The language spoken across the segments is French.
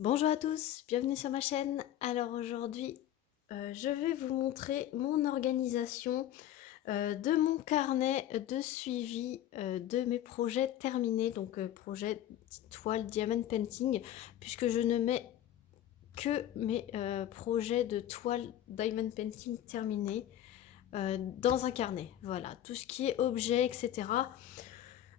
Bonjour à tous, bienvenue sur ma chaîne. Alors aujourd'hui, je vais vous montrer mon organisation de mon carnet de suivi de mes projets terminés, donc projet toile diamond painting, puisque je ne mets que mes projets de toile diamond painting terminés dans un carnet. Voilà, tout ce qui est objet, etc.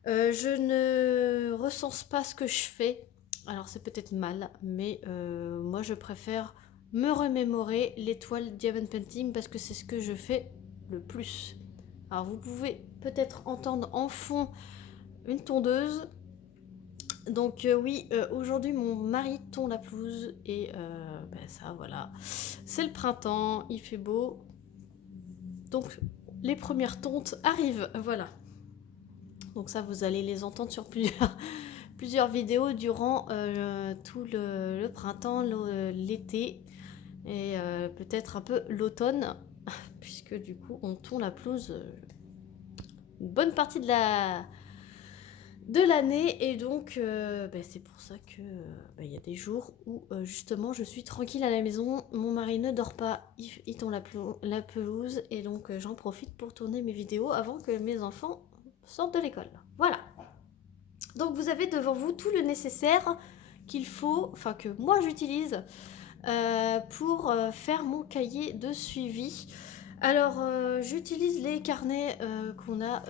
Je ne recense pas ce que je fais. Alors c'est peut-être mal, mais moi je préfère me remémorer l'étoile Diamond Painting parce que c'est ce que je fais le plus. Alors vous pouvez peut-être entendre en fond une tondeuse. Donc oui, aujourd'hui mon mari tond la pelouse et ben ça voilà. C'est le printemps, il fait beau. Donc les premières tontes arrivent, voilà. Donc ça vous allez les entendre sur plusieurs vidéos durant tout le printemps, l'été et peut-être un peu l'automne, puisque du coup on tond la pelouse une bonne partie de l'année et donc c'est pour ça que il y a des jours où justement je suis tranquille à la maison, mon mari ne dort pas, il tond la pelouse et donc j'en profite pour tourner mes vidéos avant que mes enfants sortent de l'école. Voilà. Donc vous avez devant vous tout le nécessaire qu'il faut, enfin que moi j'utilise pour faire mon cahier de suivi. Alors j'utilise les carnets qu'on a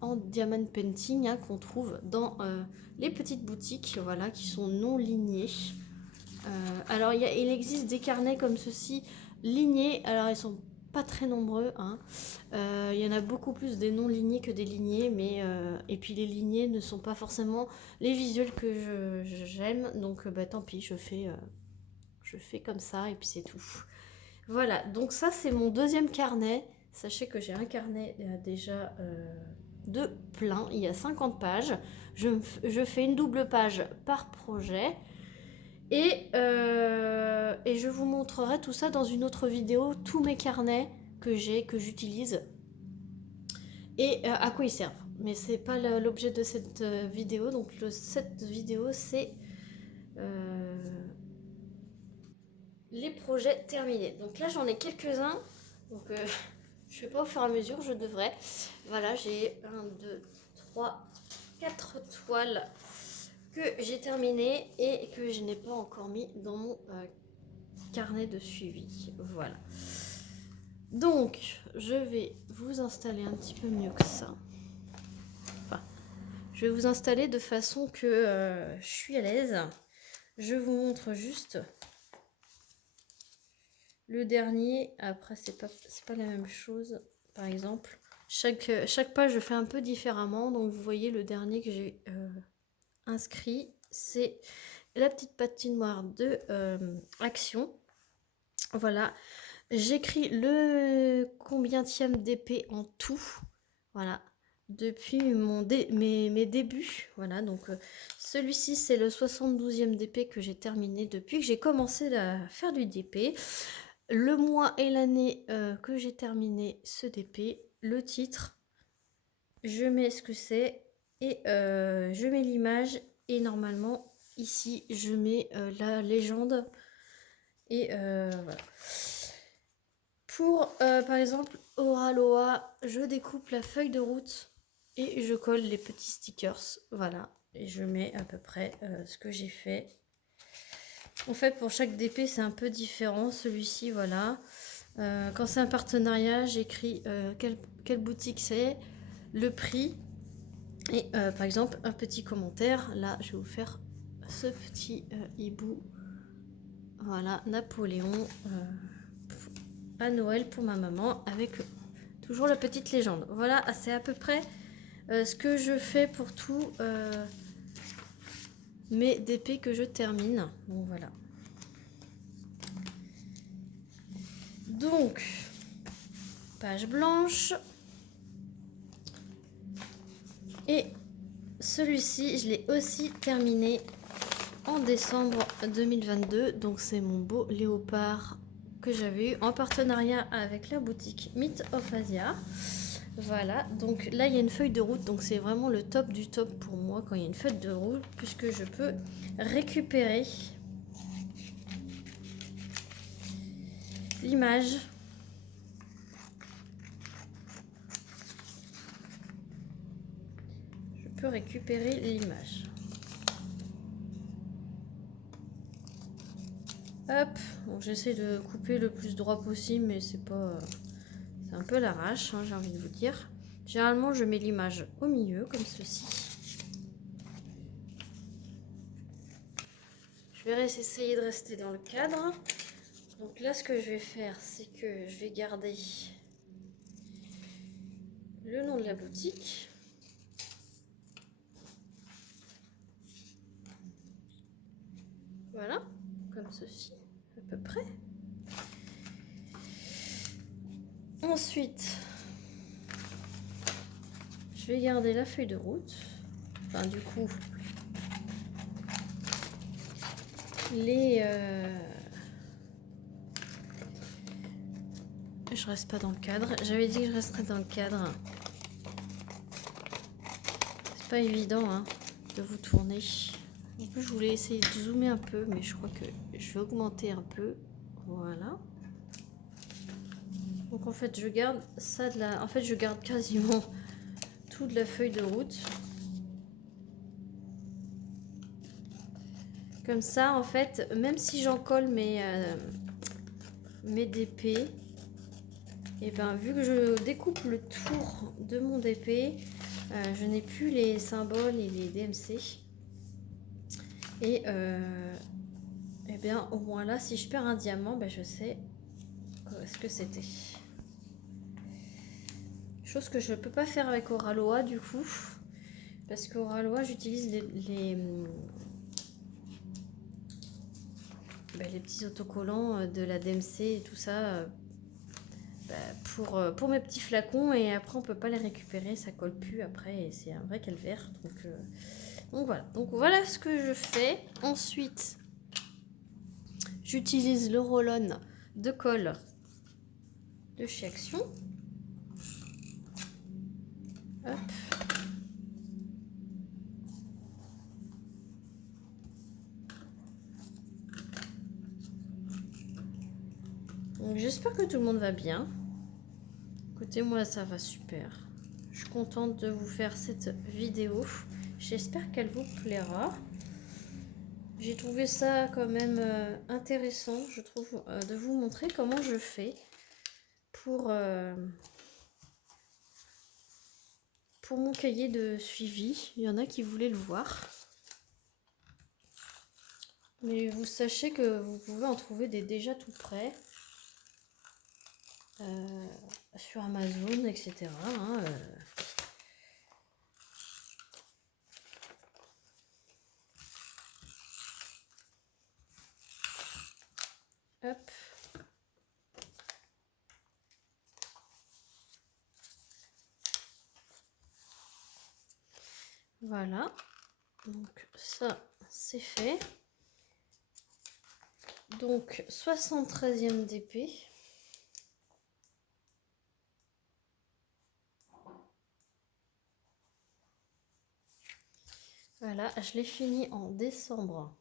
en diamond painting, hein, qu'on trouve dans les petites boutiques, voilà, qui sont non lignés. Alors il existe des carnets comme ceci lignés, alors ils sont pas très nombreux, hein. Il y en a beaucoup plus des non lignés que des lignés, mais et puis les lignés ne sont pas forcément les visuels que j'aime, donc tant pis, je fais comme ça et puis c'est tout. Voilà, donc ça c'est mon deuxième carnet. Sachez que j'ai un carnet déjà de plein, il y a 50 pages. Je fais une double page par projet. Et je vous montrerai tout ça dans une autre vidéo, tous mes carnets que j'ai, que j'utilise et à quoi ils servent. Mais c'est pas l'objet de cette vidéo, donc cette vidéo c'est les projets terminés. Donc là j'en ai quelques-uns, donc je fais pas au fur et à mesure, je devrais. Voilà, j'ai 1, 2, 3, 4 toiles que j'ai terminées et que je n'ai pas encore mis dans mon carnet de suivi. Voilà. Donc, je vais vous installer un petit peu mieux que ça. Enfin, je vais vous installer de façon que je suis à l'aise. Je vous montre juste le dernier. Après, c'est pas la même chose. Par exemple, chaque page, je fais un peu différemment. Donc, vous voyez, le dernier que j'ai inscrit, c'est la petite patinoire de Action. Voilà. J'écris le combientième d'épée en tout. Voilà. Depuis mes débuts. Voilà. Donc, celui-ci, c'est le 72e DP que j'ai terminé depuis que j'ai commencé à faire du DP. Le mois et l'année que j'ai terminé ce DP. Le titre. Je mets ce que c'est. Et je mets l'image. Et normalement, ici, je mets la légende. Et voilà. Pour, par exemple, Oraloa, je découpe la feuille de route et je colle les petits stickers. Voilà. Et je mets à peu près ce que j'ai fait. En fait, pour chaque DP, c'est un peu différent. Celui-ci, voilà. Quand c'est un partenariat, j'écris quelle boutique c'est, le prix. Et par exemple, un petit commentaire. Là, je vais vous faire ce petit hibou. Voilà, Napoléon. À Noël pour ma maman avec toujours la petite légende. Voilà, c'est à peu près ce que je fais pour tous mes DP que je termine. Bon, voilà. Donc, page blanche. Et celui-ci, je l'ai aussi terminé en décembre 2022. Donc, c'est mon beau léopard que j'avais eu en partenariat avec la boutique Myth of Asia. Voilà, donc là il y a une feuille de route, donc c'est vraiment le top du top pour moi quand il y a une feuille de route, puisque je peux récupérer l'image. Je peux récupérer l'image. Hop, donc j'essaie de couper le plus droit possible, mais c'est pas... c'est un peu l'arrache, hein, j'ai envie de vous dire. Généralement, je mets l'image au milieu, comme ceci. Je vais essayer de rester dans le cadre. Donc là, ce que je vais faire, c'est que je vais garder le nom de la boutique. Voilà, comme ceci, à peu près. Ensuite, je vais garder la feuille de route. Enfin, du coup, je reste pas dans le cadre. J'avais dit que je resterais dans le cadre. C'est pas évident hein, de vous tourner. En plus, je voulais essayer de zoomer un peu, mais je crois que je vais augmenter un peu. Voilà. Donc en fait, je garde ça de la... En fait, je garde quasiment toute la feuille de route. Comme ça, en fait, même si j'en colle mes DP, et ben vu que je découpe le tour de mon DP, je n'ai plus les symboles et les DMC. Et bien au moins là, si je perds un diamant, ben, je sais ce que c'était. Chose que je ne peux pas faire avec Oraloa du coup, parce qu'Oraloa j'utilise les petits autocollants de la DMC et tout ça pour mes petits flacons, et après on peut pas les récupérer, ça colle plus après et c'est un vrai calvaire. Donc voilà ce que je fais. Ensuite, j'utilise le roll-on de colle de chez Action. Hop. Donc j'espère que tout le monde va bien. Écoutez, moi ça va super. Je suis contente de vous faire cette vidéo. J'espère qu'elle vous plaira. J'ai trouvé ça quand même intéressant, je trouve, de vous montrer comment je fais pour mon cahier de suivi. Il y en a qui voulaient le voir. Mais vous sachez que vous pouvez en trouver des déjà tout prêts sur Amazon, etc. Hein, Hop. Voilà. Donc ça, c'est fait. Donc 73e DP. Voilà, je l'ai fini en décembre.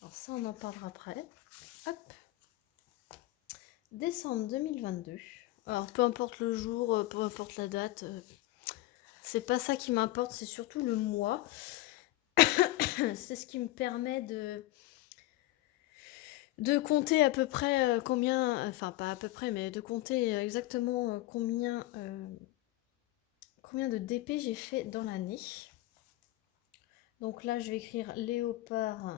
Alors ça, on en parlera après. Hop. Décembre 2022. Alors peu importe le jour, peu importe la date, c'est pas ça qui m'importe, c'est surtout le mois. C'est ce qui me permet de compter à peu près combien, enfin pas à peu près, mais de compter exactement combien de DP j'ai fait dans l'année. Donc là, je vais écrire léopard.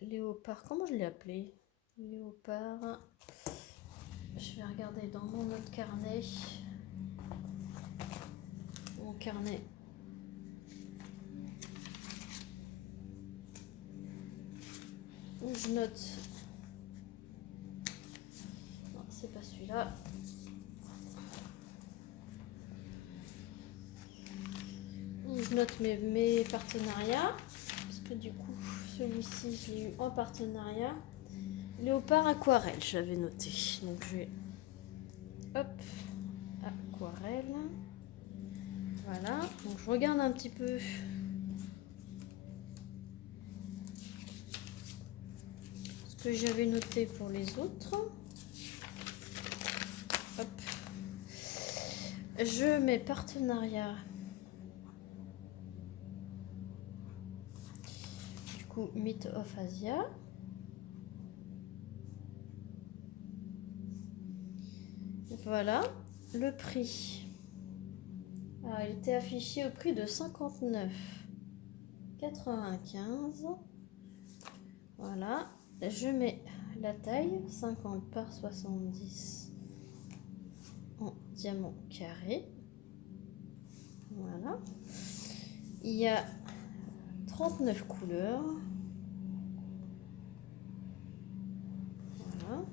Léopard, comment je l'ai appelé? Léopard. Je vais regarder dans mon autre carnet. Mon carnet. Où je note. Non, c'est pas celui-là. Où je note mes partenariats. Parce que du coup, celui-ci, je l'ai eu en partenariat. Léopard aquarelle, j'avais noté. Donc je vais... Hop. Aquarelle. Voilà. Donc je regarde un petit peu que j'avais noté pour les autres. Hop. Je mets partenariat. Du coup, Myth of Asia. Voilà. Le prix. Alors, il était affiché au prix de 59,95. Voilà. Je mets la taille 50 par 70 en diamant carré. Voilà. Il y a 39 couleurs. Voilà.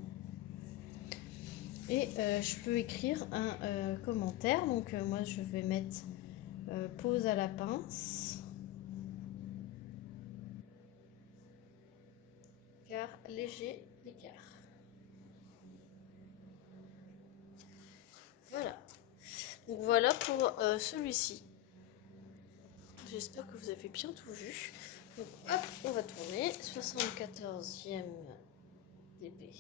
Et je peux écrire un commentaire. Donc moi je vais mettre pose à la pince. Car léger écart. Voilà. Donc voilà pour celui-ci. J'espère que vous avez bien tout vu. Donc hop, on va tourner. 74e DP.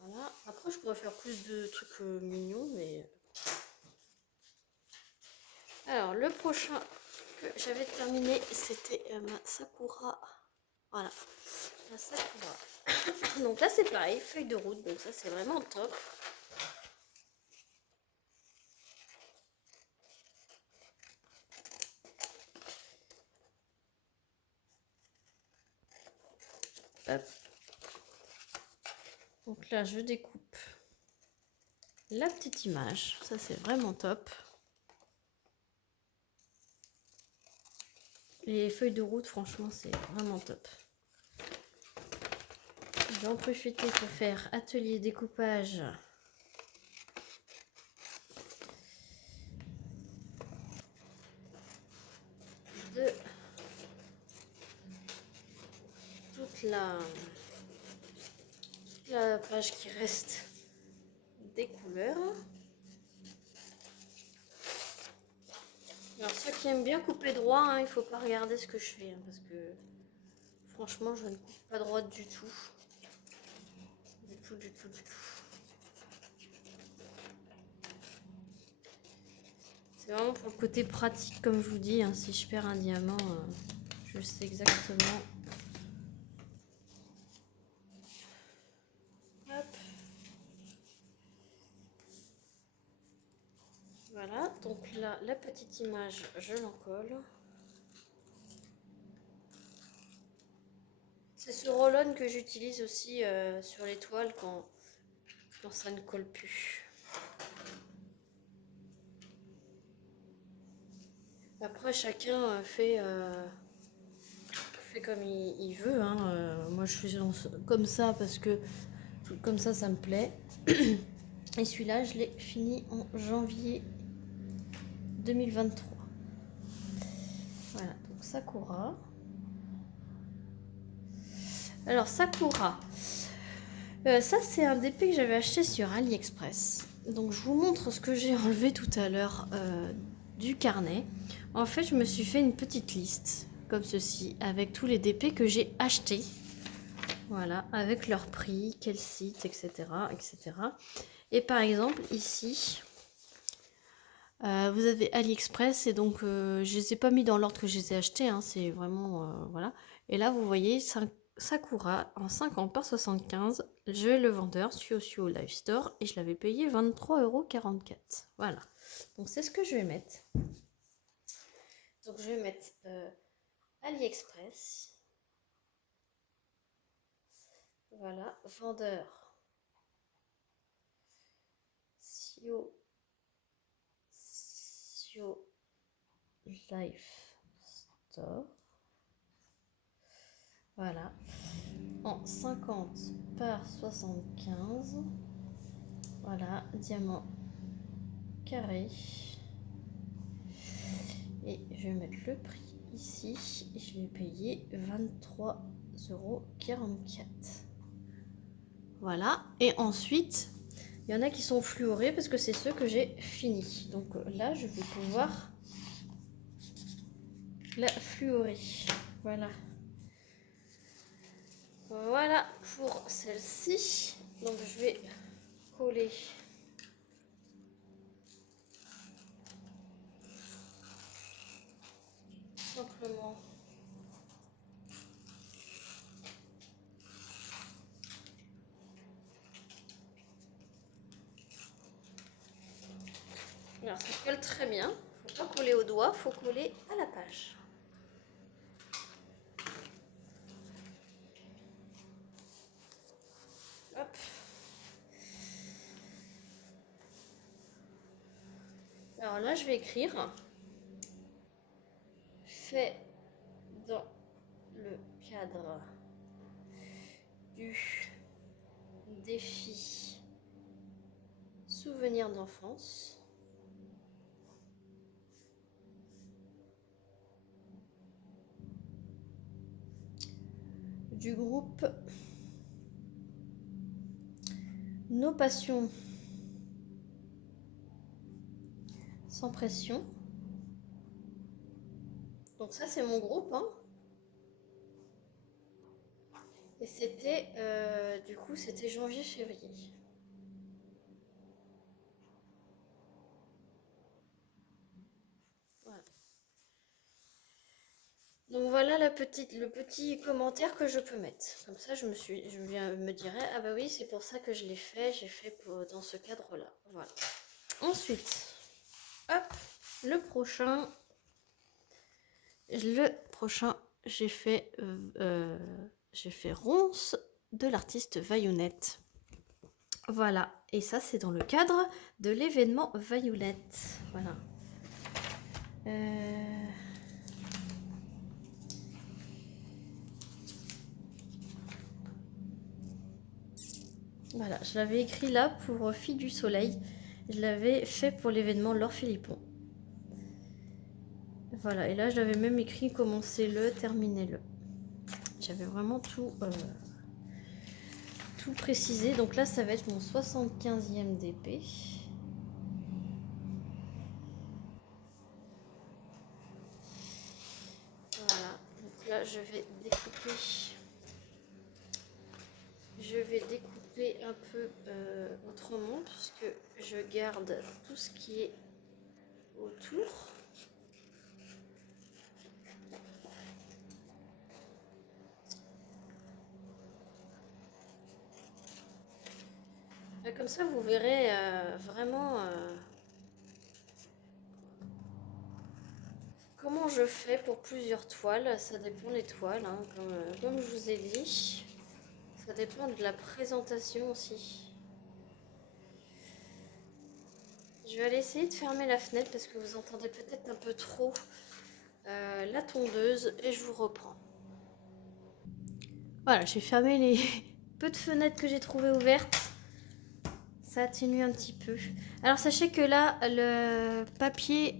Voilà. Après, je pourrais faire plus de trucs mignons, mais... Alors, le prochain que j'avais terminé, c'était ma Sakura. Voilà, la Sakura. Donc là, c'est pareil, feuille de route. Donc ça, c'est vraiment top. Hop. Donc là, je découpe la petite image. Ça, c'est vraiment top. Les feuilles de route, franchement, c'est vraiment top. J'en profite pour faire atelier découpage. De toute la page qui reste des couleurs. Alors ceux qui aiment bien couper droit, hein, il faut pas regarder ce que je fais, hein, parce que franchement je ne coupe pas droite du tout. Du tout. C'est vraiment pour le côté pratique, comme je vous dis, hein, si je perds un diamant, je sais exactement. Hop. Voilà, donc là, la petite image, je l'encolle. C'est ce roll-on que j'utilise aussi sur les toiles quand ça ne colle plus. Après, chacun fait comme il veut. Hein. Moi, je fais comme ça parce que comme ça me plaît. Et celui-là, je l'ai fini en janvier 2023. Voilà, donc Sakura. Alors, Sakura. Ça, c'est un DP que j'avais acheté sur AliExpress. Donc, je vous montre ce que j'ai enlevé tout à l'heure du carnet. En fait, je me suis fait une petite liste, comme ceci, avec tous les DP que j'ai achetés. Voilà, avec leur prix, quel site, etc. etc. Et par exemple, ici, vous avez AliExpress, et donc je les ai pas mis dans l'ordre que je les ai achetés, hein, c'est vraiment, voilà. Et là, vous voyez, Sakura en 50 par 75, je le vendeur, Suo Live Store, et je l'avais payé 23,44 €. Voilà, donc c'est ce que je vais mettre. Donc je vais mettre AliExpress. Voilà, vendeur Suo Life Store. Voilà, en 50 par 75. Voilà, diamant carré. Et je vais mettre le prix ici. Et je vais payer 23,44 €. Voilà, et ensuite, il y en a qui sont fluorés parce que c'est ceux que j'ai finis. Donc là, je vais pouvoir la fluorer. Voilà. Voilà pour celle-ci. Donc je vais coller simplement alors ça colle très bien. Faut pas coller au doigt, faut coller à la page. Hop. Alors là je vais écrire fait dans le cadre du défi souvenir d'enfance. Du groupe Nos passions sans pression. Donc ça c'est mon groupe, hein. Et c'était du coup c'était janvier-février. Voilà. Donc voilà le petit commentaire que je peux mettre. Comme ça je me dirais ah bah oui c'est pour ça que je l'ai fait, j'ai fait dans ce cadre-là. Voilà. Ensuite, hop, le prochain, j'ai fait Ronce de l'artiste Vaillonnette. Voilà, et ça c'est dans le cadre de l'événement Vaillonnette. Voilà. Voilà, je l'avais écrit là pour Fille du Soleil. Je l'avais fait pour l'événement Laure Philippon. Voilà, et là je l'avais même écrit commencez-le, terminez-le. J'avais vraiment tout précisé. Donc là ça va être mon 75e DP. Voilà, donc là je vais découper un peu autrement puisque je garde tout ce qui est autour. Là, comme ça vous verrez vraiment comment je fais pour plusieurs toiles. Ça dépend des toiles, hein, comme je vous ai dit. Ça dépend de la présentation aussi. Je vais aller essayer de fermer la fenêtre parce que vous entendez peut-être un peu trop la tondeuse et je vous reprends. Voilà, j'ai fermé les peu de fenêtres que j'ai trouvées ouvertes. Ça atténue un petit peu. Alors sachez que là, le papier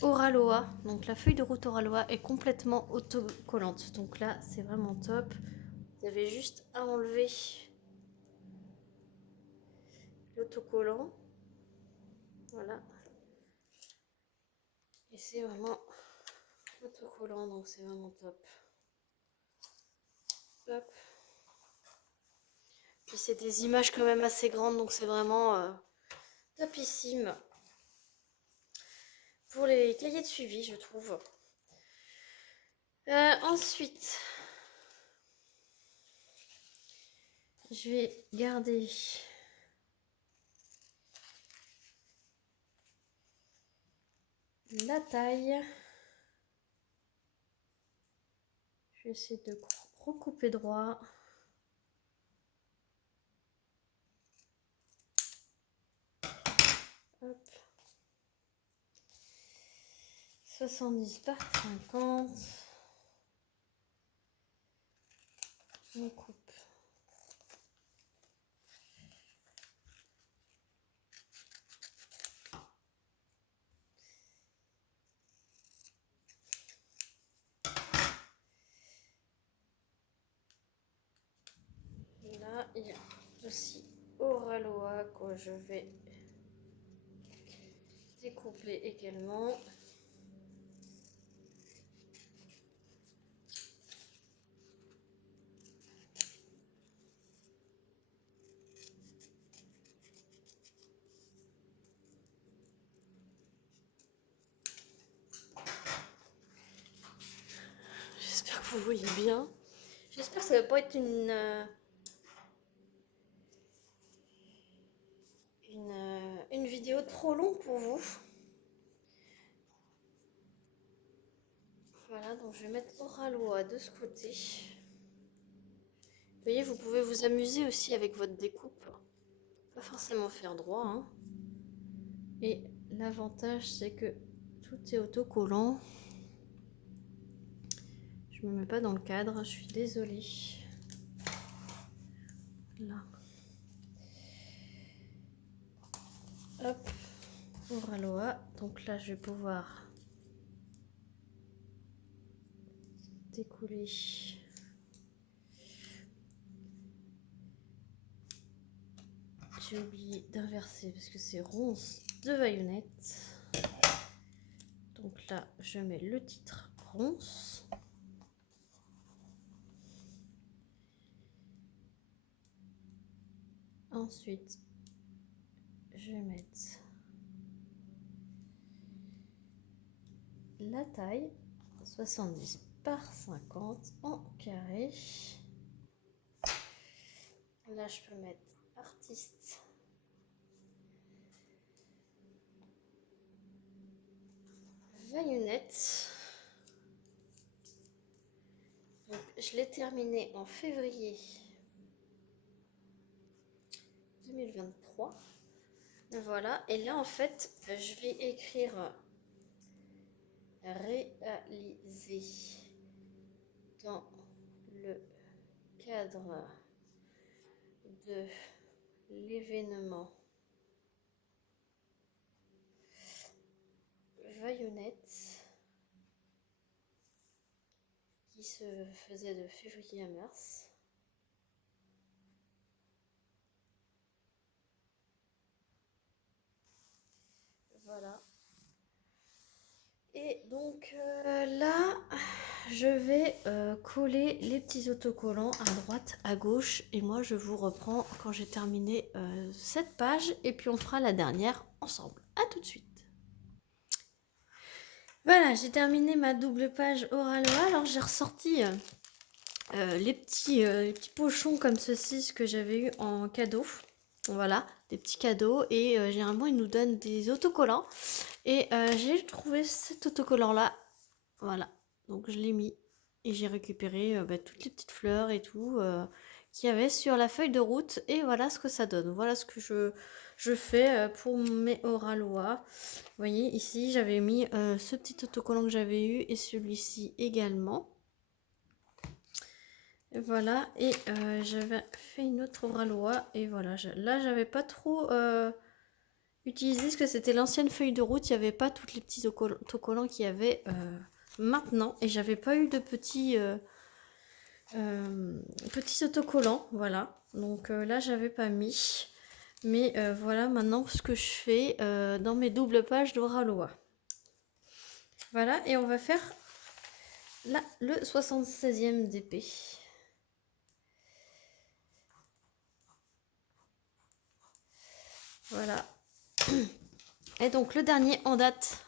Oraloa, donc la feuille de route Oraloa est complètement autocollante. Donc là, c'est vraiment top. Vous avez juste à enlever l'autocollant. Voilà. Et c'est vraiment autocollant, donc c'est vraiment top. Hop. Puis c'est des images quand même assez grandes, donc c'est vraiment topissime. Pour les cahiers de suivi, je trouve. Ensuite, je vais garder la taille. Je vais essayer de recouper droit. Hop. 70 par 50. On coupe. Là, il y a aussi Oraloa que je vais découper également. vous voyez bien. J'espère que ça va pas être une vidéo trop longue pour vous. Voilà, donc je vais mettre Oraloa de ce côté. Vous voyez, vous pouvez vous amuser aussi avec votre découpe. Pas forcément faire droit, hein. Et l'avantage, c'est que tout est autocollant. Je me mets pas dans le cadre, je suis désolée. Là. Hop, Oraloa. Donc là, je vais pouvoir découler. J'ai oublié d'inverser parce que c'est ronce de baïonnette. Donc là, je mets le titre ronce. Ensuite, je vais mettre la taille 70 par 50 en carré. Là, je peux mettre artiste. Baïonnette. Donc, je l'ai terminé en février 2023. Voilà, et là en fait, je vais écrire réaliser dans le cadre de l'événement Baïonnette qui se faisait de février à mars. Voilà. Et donc là, je vais coller les petits autocollants à droite, à gauche. Et moi, je vous reprends quand j'ai terminé cette page. Et puis, on fera la dernière ensemble. À tout de suite. Voilà, j'ai terminé ma double page Oraloa. Alors, j'ai ressorti les petits pochons comme ceci, ce que j'avais eu en cadeau. Voilà, des petits cadeaux. Et généralement, ils nous donnent des autocollants. Et j'ai trouvé cet autocollant là. Voilà, donc je l'ai mis. Et j'ai récupéré toutes les petites fleurs et tout qu'il y avait sur la feuille de route. Et voilà ce que ça donne. Voilà ce que je fais pour mes Oraloa. Vous voyez, ici, j'avais mis ce petit autocollant que j'avais eu et celui-ci également. Voilà, et j'avais fait une autre Oraloa. Et voilà, là, j'avais pas trop utilisé parce que c'était l'ancienne feuille de route. Il n'y avait pas tous les petits autocollants qu'il y avait maintenant. Et j'avais pas eu de petits autocollants. Voilà, donc là, j'avais pas mis. Mais voilà maintenant ce que je fais dans mes doubles pages d'Oraloa. Voilà, et on va faire là le 76e d'épée. Voilà. Et donc le dernier en date,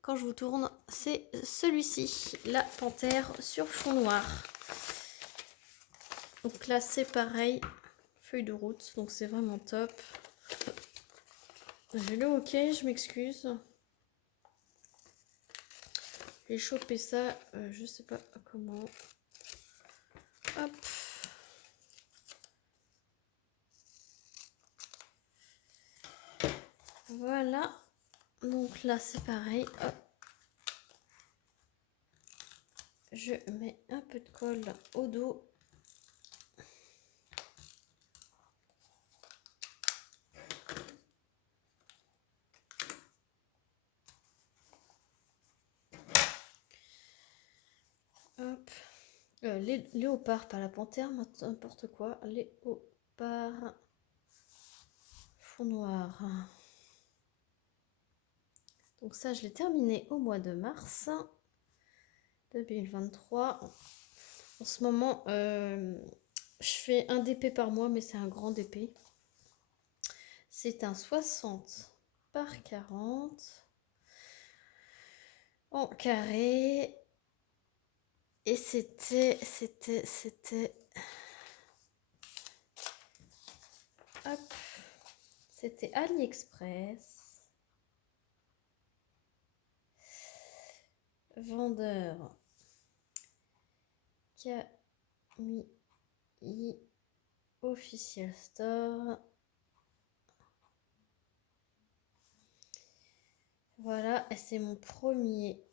quand je vous tourne, c'est celui-ci, la panthère sur fond noir. Donc là c'est pareil, feuille de route, donc c'est vraiment top. J'ai le hockey, je m'excuse. J'ai chopé ça, je sais pas comment. Hop. Voilà. Donc là c'est pareil. Hop. Je mets un peu de colle au dos. Hop. Les léopards, pas la panthère, n'importe quoi. Léopards. Fond noir. Donc ça, je l'ai terminé au mois de mars 2023. En ce moment, je fais un DP par mois, mais c'est un grand DP. C'est un 60 par 40 en carré. Et c'était... Hop. C'était AliExpress. Vendeur. Camille Official Store. Voilà, et c'est mon premier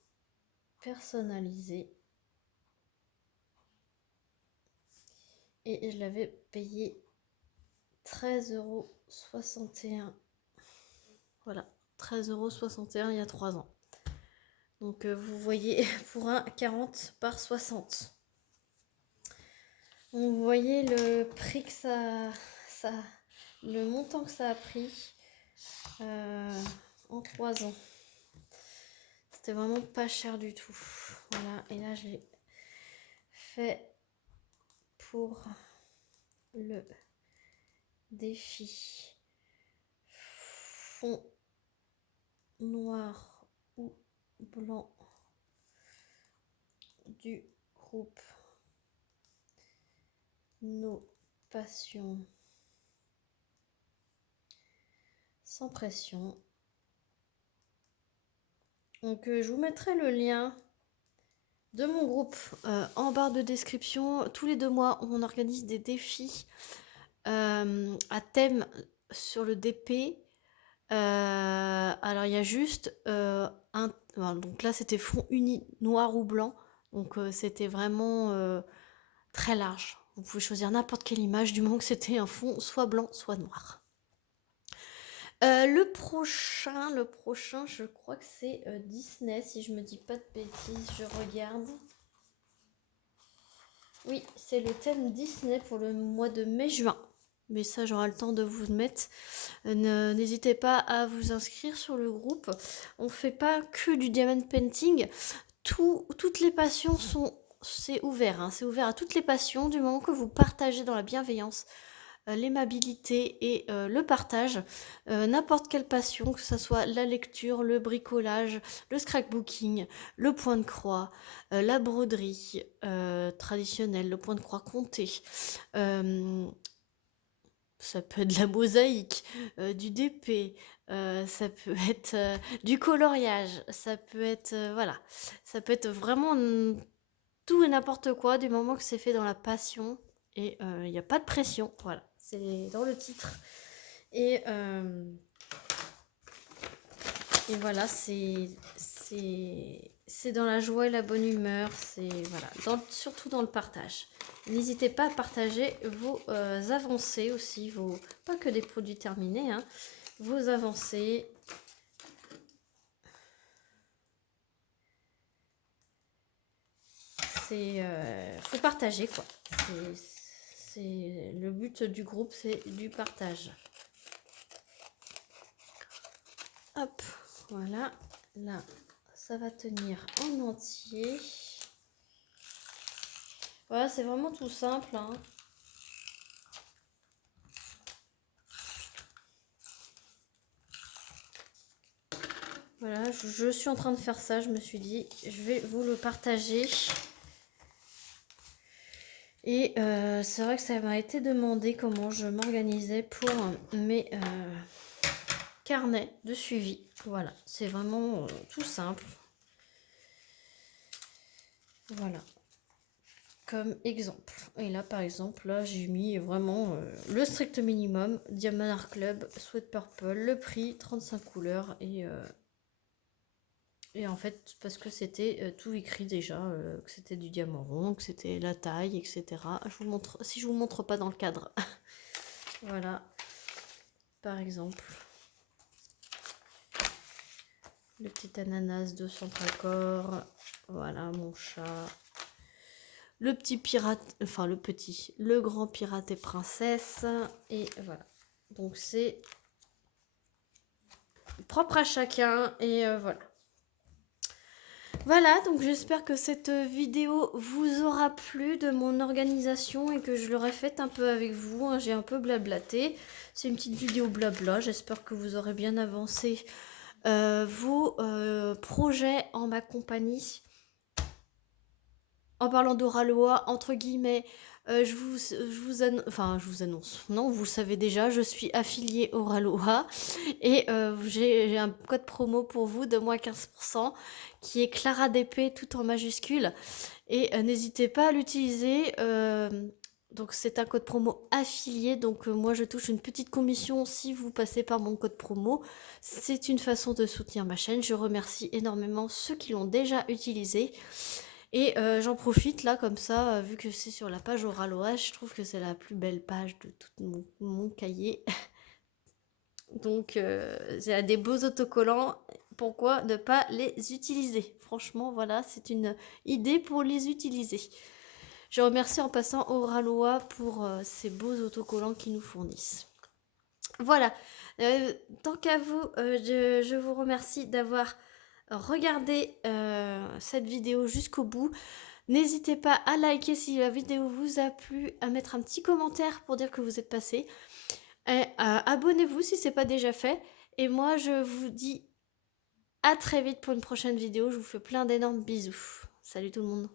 personnalisé. Et je l'avais payé 13,61 €. Voilà, 13,61 € il y a 3 ans. Donc vous voyez, pour un 40 par 60. Donc, vous voyez le prix que le montant que ça a pris en 3 ans. C'était vraiment pas cher du tout. Voilà, et là je l'ai fait pour le défi fond noir ou blanc du groupe Nos Passions sans pression. Donc je vous mettrai le lien de mon groupe en barre de description. Tous les 2 mois, on organise des défis à thème sur le DP. Alors il y a juste donc là c'était fond uni noir ou blanc, donc c'était vraiment très large. Vous pouvez choisir n'importe quelle image du moment que c'était un fond soit blanc soit noir. Le prochain, je crois que c'est Disney, si je me dis pas de bêtises, je regarde. Oui, c'est le thème Disney pour le mois de mai-juin. Mais ça, j'aurai le temps de vous le mettre. N'hésitez pas à vous inscrire sur le groupe. On fait pas que du diamond painting. Toutes les passions c'est ouvert. Hein. C'est ouvert à toutes les passions du moment que vous partagez dans la bienveillance, l'aimabilité et le partage. N'importe quelle passion, que ce soit la lecture, le bricolage, le scrapbooking, le point de croix, la broderie traditionnelle, le point de croix compté. Ça peut être de la mosaïque, du DP, ça peut être du coloriage, ça peut être voilà, ça peut être vraiment tout et n'importe quoi du moment que c'est fait dans la passion et il n'y a pas de pression. Voilà, c'est dans le titre. Et voilà, c'est dans la joie et la bonne humeur, c'est voilà, surtout dans le partage. N'hésitez pas à partager vos avancées aussi, pas que des produits terminés, hein, vos avancées. Faut partager quoi. C'est le but du groupe, c'est du partage. Hop, voilà, là, ça va tenir en entier. Voilà, c'est vraiment tout simple. Hein. Voilà, je suis en train de faire ça. Je me suis dit, je vais vous le partager. Et c'est vrai que ça m'a été demandé comment je m'organisais pour mes carnets de suivi. Voilà, c'est vraiment tout simple. Voilà. Comme exemple. Et là, par exemple, là, j'ai mis vraiment le strict minimum. Diamond Art Club, Sweat Purple, le prix, 35 couleurs. Et en fait, parce que c'était tout écrit déjà, que c'était du diamant rond, que c'était la taille, etc. Je vous montre, si je vous montre pas dans le cadre. Voilà. Par exemple. Le petit ananas de Centracor. Voilà, mon chat. Le petit pirate, enfin le grand pirate et princesse. Et voilà. Donc c'est propre à chacun. Et voilà. Voilà, donc j'espère que cette vidéo vous aura plu de mon organisation et que je l'aurai faite un peu avec vous. Hein. J'ai un peu blablaté. C'est une petite vidéo blabla. J'espère que vous aurez bien avancé vos projets en ma compagnie. En parlant d'Oraloa, entre guillemets, je vous annonce, non, vous le savez déjà, je suis affiliée Oraloa et j'ai un code promo pour vous de moins 15% qui est ClaraDP tout en majuscule et n'hésitez pas à l'utiliser. Donc c'est un code promo affilié, donc moi je touche une petite commission si vous passez par mon code promo. C'est une façon de soutenir ma chaîne. Je remercie énormément ceux qui l'ont déjà utilisé. Et j'en profite là comme ça, vu que c'est sur la page Oraloa, je trouve que c'est la plus belle page de tout mon cahier. Donc il des beaux autocollants, pourquoi ne pas les utiliser? Franchement, voilà, c'est une idée pour les utiliser. Je remercie en passant Oraloa pour ces beaux autocollants qu'ils nous fournissent. Voilà, tant qu'à vous, je vous remercie d'avoir regardé cette vidéo jusqu'au bout. N'hésitez pas à liker si la vidéo vous a plu, à mettre un petit commentaire pour dire que vous êtes passé. Et abonnez-vous si ce n'est pas déjà fait. Et moi, je vous dis à très vite pour une prochaine vidéo. Je vous fais plein d'énormes bisous. Salut tout le monde.